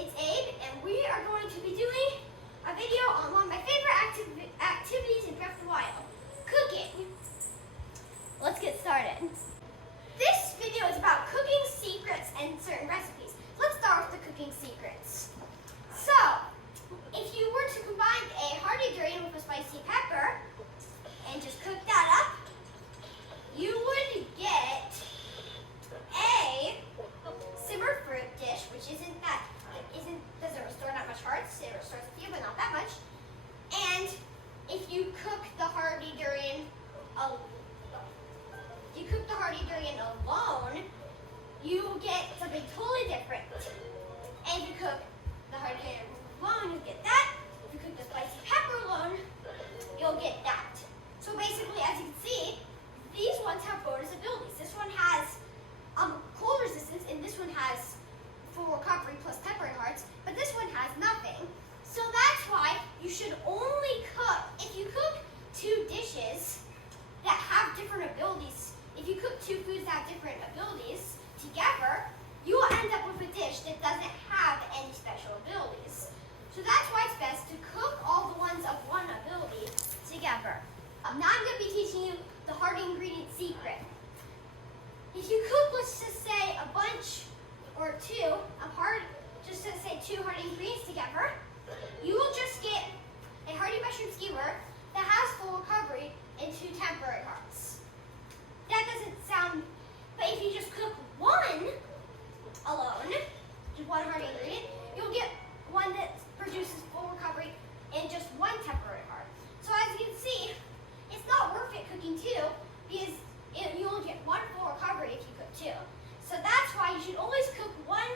It's Abe, and we are going to be doing a video on one of my favorite activities in Breath of the Wild, cooking. Let's get started. This video is about cooking secrets and certain recipes. Let's start with the cooking secrets. So, if you were to combine a hardy durian with a spicy pepper and just cook that up, you would get a simmer fruit dish, which doesn't restore that much hearts. It restores a few, but not that much. And if you cook the hardy durian alone, you get something totally different. And if you cook the hardy durian alone, you get that. If you cook the spicy pepper alone, you'll get that. So basically, as you can see, these ones have bonus abilities. This one has cold resistance, and this one has full recovery plus peppering hearts, but this one has nothing. So that's why you should only cook, if you cook two dishes that have different abilities, if you cook two foods that have different abilities together, you will end up with a dish that doesn't have any special abilities. So that's why it's best to cook all the ones of one ability together. Now I'm going to be teaching you the hardy ingredient secret. If you cook, let's just say a bunch or two two hardy ingredients together, you will just get a hardy mushroom skewer that has full recovery and two temporary hearts. That doesn't sound, but if you just cook one alone, just one hardy ingredient, you'll get one that produces full recovery and just one temporary heart. So as you can see, it's not worth it cooking two because you only get one full recovery if you cook two. So that's why you should always cook one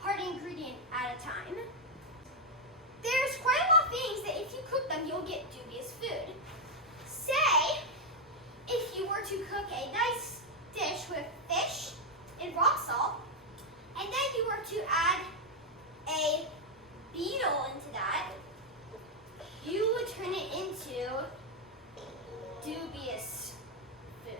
hardy ingredient at a time. There's quite a lot of things that if you cook them, you'll get dubious food. Say, if you were to cook a nice dish with fish and rock salt, and then you were to add a beetle into that, you would turn it into dubious food.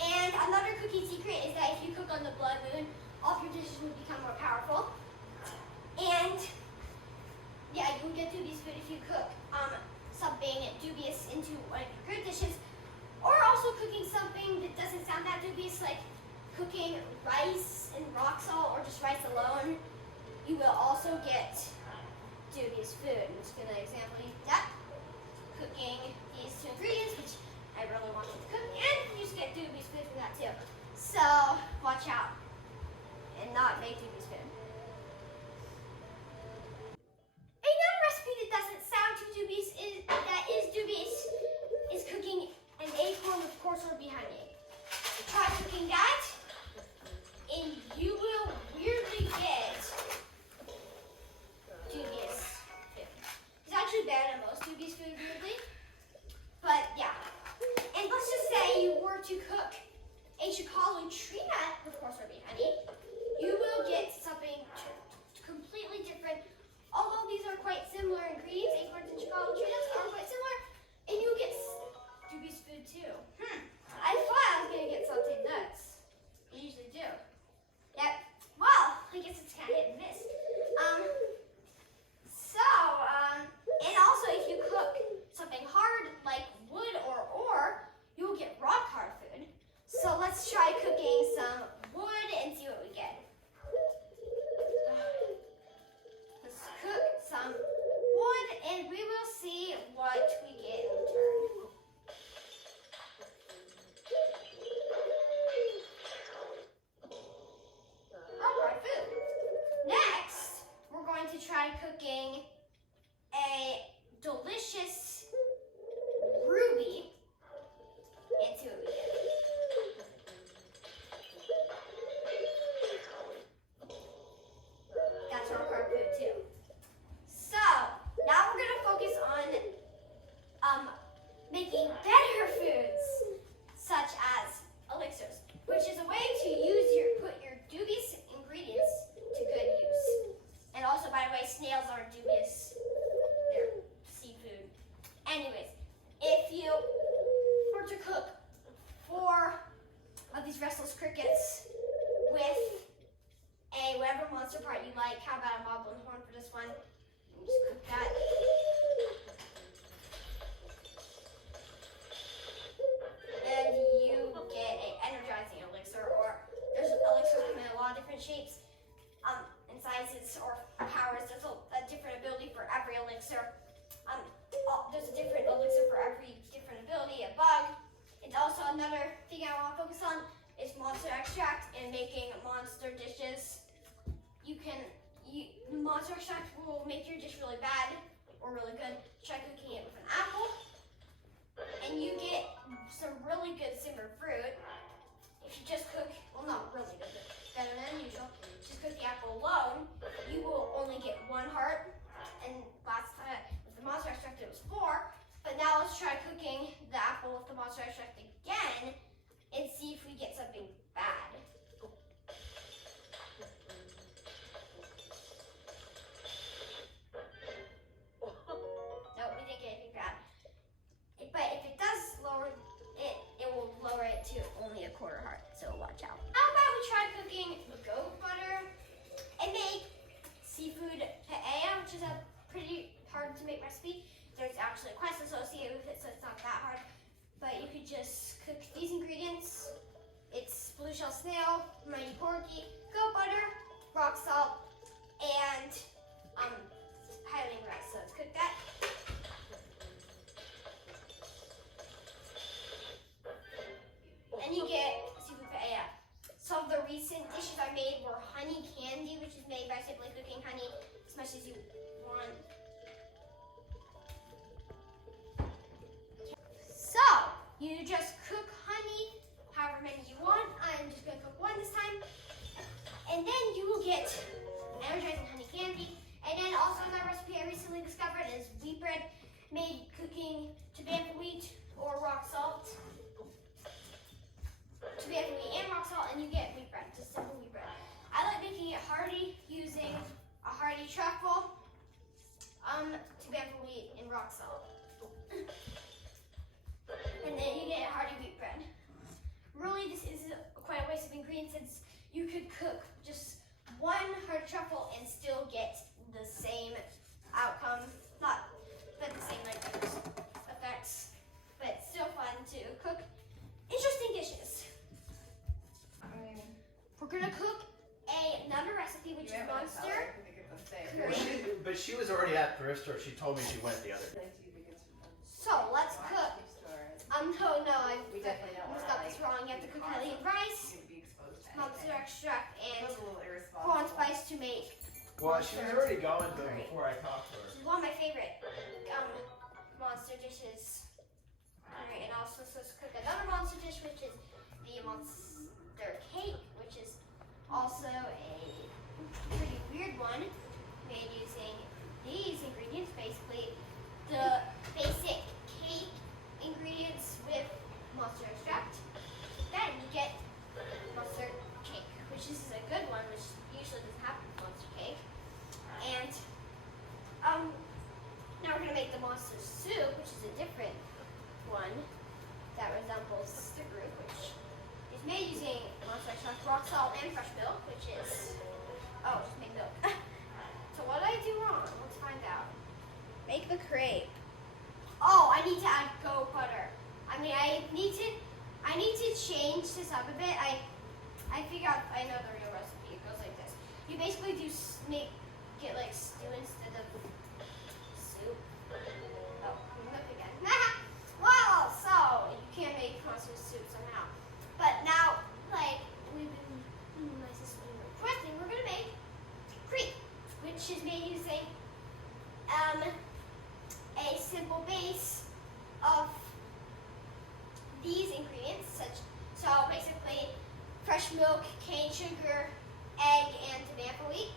And another cooking secret is that if you cook on the blood moon, all of your dishes would become more powerful. And yeah, you would get dubious food if you cook something dubious into one of your good dishes, or also cooking something that doesn't sound that dubious, like cooking rice and rock salt or just rice alone. You will also get dubious food. I'm just going to example that. Cooking these two ingredients, which I really want you to cook, and you just get dubious food from that too. So watch out and not make dubious food. Another recipe that doesn't sound too dubious that is dubious is cooking an acorn with coarse herb behind it. Try cooking that, and you will weirdly get dubious food. It's actually better than most dubious food, weirdly. But yeah. And let's just say you were to cook a Shakalu tree nut with coarse herb honey, you will get something completely different. Although these are quite similar ingredients, acorns and Shakalu tree nuts are quite similar, and you'll get dubious food too. I thought I was going to get salted nuts. I usually do. Yep. Well, I guess it's kind of hit and miss. And also if you cook something hard like wood or ore, you will get rock hard food. So let's try cooking some wood and see what we get. Let's cook some wood and we will see what we get in return. Alright, food. Next, we're going to try cooking a delicious ruby and see what we get. Got heart you like. How about a Moblin horn for this one? Just cook that. And you get an energizing elixir, or there's elixirs come in a lot of different shapes and sizes or powers. There's a different ability for every elixir. There's a different elixir for every different ability, a bug. And also another thing I want to focus on is monster extract and making monster dishes. Monster extract will make your dish really bad or really good. Try cooking it with an apple. And you get some really good simmered fruit. If you just cook, well, not really good, but better than usual, just cook the apple alone, you will only get 1 heart. And last time with the monster extract, it was 4. But now let's try cooking the apple with the monster extract again and see if we get something bad. No, we didn't get anything bad. But if it does lower it, it will lower it to only a 1/4 heart, so watch out. How about we try cooking goat butter and make seafood paella, which is a pretty hard to make recipe. There's actually a quest associated with it, so it's not that hard. But you could just cook these ingredients. It's blue shell snail, mighty porky, goat butter, rock salt, and Highland rice. So let's cook that. And you get seafood paella. Some of the recent dishes I made were honey candy, which is made by simply cooking honey as much as you want. So, you just cook honey however many you want. I'm just going to cook 1 this time. And then you will get energizing honey candy. And then also another recipe I recently discovered is wheat bread made cooking Tabasco wheat or rock salt. Tabasco wheat and rock salt, and you get wheat bread, just simple wheat bread. I like making it hearty using a hearty truffle, Tabasco wheat and rock salt. And then you get hearty wheat bread. Really, this is quite a waste of ingredients since you could cook just 1 hearty truffle and still get the same outcome. Not the same effects, but still fun to cook interesting dishes. We're gonna cook another recipe, which is monster. But she was already at thrift store. She told me she went the other day. So let's cook. No, We definitely don't want got this wrong. You have to cook Highland rice, monster extract, and corn corn spice to make. Well, she was already going though before I talked to her. This is one of my favorite monster dishes. Alright, and also so let's cook another monster dish, which is the monster cake, which is also a pretty weird one, made using these ingredients, basically the basic cake ingredients with monster extract. Then you get monster cake, which is a good one, which usually doesn't happen with monster cake. And now we're gonna make the monster soup, which is a different one that resembles the group, which is made using monster extract, rock salt, and fresh milk, which is just make milk. So what did I do wrong? Let's find out. Make the crepe. Oh, I need to add goat butter. I mean, I need to change this up a bit. I figured out, I know the real recipe. It goes like this. You basically get like stew instead of soup. Oh, milk again. Well, so you can't make monster soup somehow. But now, like my sister requesting, we're gonna make crepe, which is made using a simple base of these ingredients, so basically fresh milk, cane sugar, egg, and Tabasco wheat.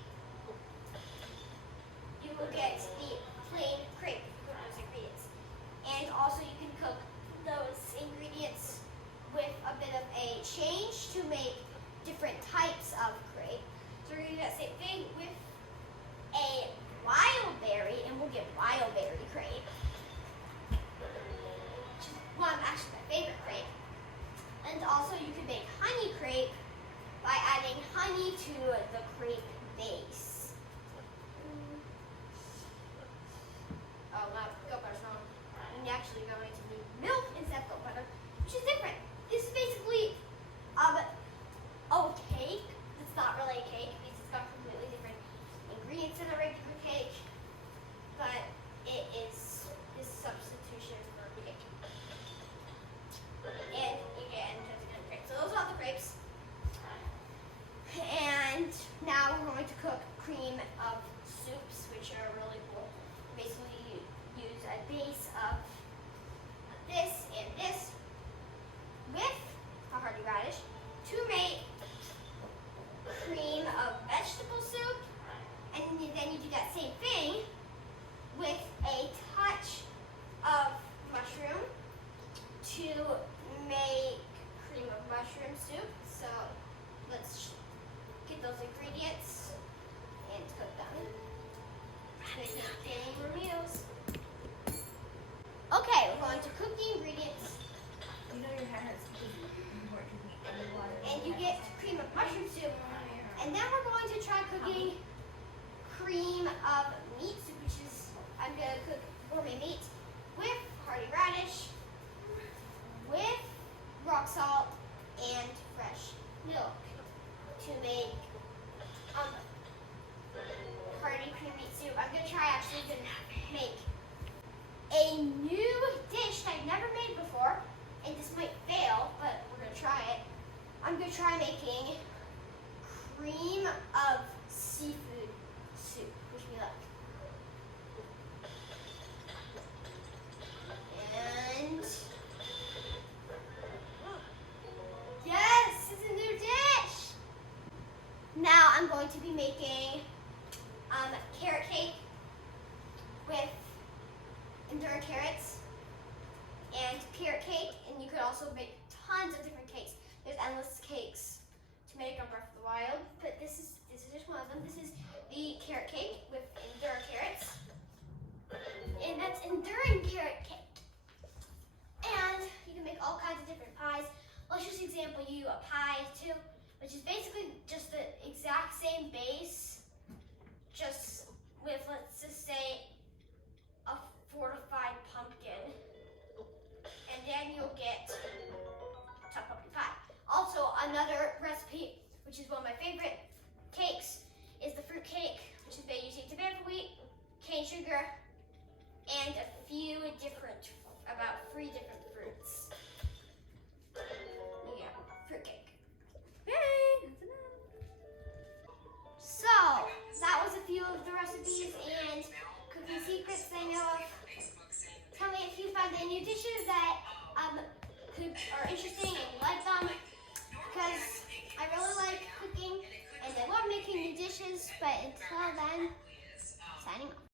You will get the plain crepe with those ingredients. And also you can cook those ingredients with a bit of a change to make different types of crepe. So we're going to do that same thing with a wild berry, and we'll get wild berry crepe, which is actually my favorite crepe. And also you can make honey crepe by adding honey to the crepe base. which is different. This is basically a cake. It's not really a cake because it's got completely different ingredients than a regular cake, but it is this substitution for a cake. And you get crepes. So those are the crepes. And now we're going to cook cream of soups, which are really cool. Basically, you use a base of this and this with a hardy radish to make cream of vegetable soup, and then you do that same thing with a touch of mushroom to make cream of mushroom soup. So let's get those ingredients and cook them. Getting more meals. Okay, we're going to cook the ingredients. You know your hair hurts because you weren't drinking any water. And you get cream of mushroom soup. And then we're going to try cooking cream of meat soup, which is, I'm going to cook gourmet meat with hardy radish, with rock salt, and fresh milk to make hearty cream meat soup. I'm going to try actually to make a new dish that I've never made before, and this might fail, but we're going to try it. I'm going to try making cream of seafood soup. Wish me luck. And yes, it's a new dish. Now I'm going to be making carrot cake with enduring carrots and carrot cake, and you could also make tons of different cakes. There's endless cakes to make on Breath of the Wild, but this is just one of them. This is the carrot cake with enduring carrots, and that's enduring carrot cake. And you can make all kinds of different pies. Let's just example you a pie too, which is basically just the exact same base, just with, let's just say, a fortified pumpkin, and then you'll get chopped pumpkin pie. Also, another recipe, which is one of my favorite cakes, is the fruit cake, which is made using tomato wheat, cane sugar, and about 3 different fruits. Yeah, fruit cake. Yay! So, that was a few of the recipes and cooking secrets that I know of. Tell me if you find any new dishes that are interesting and you like them, because I really like cooking and I love making new dishes, but until then, signing off.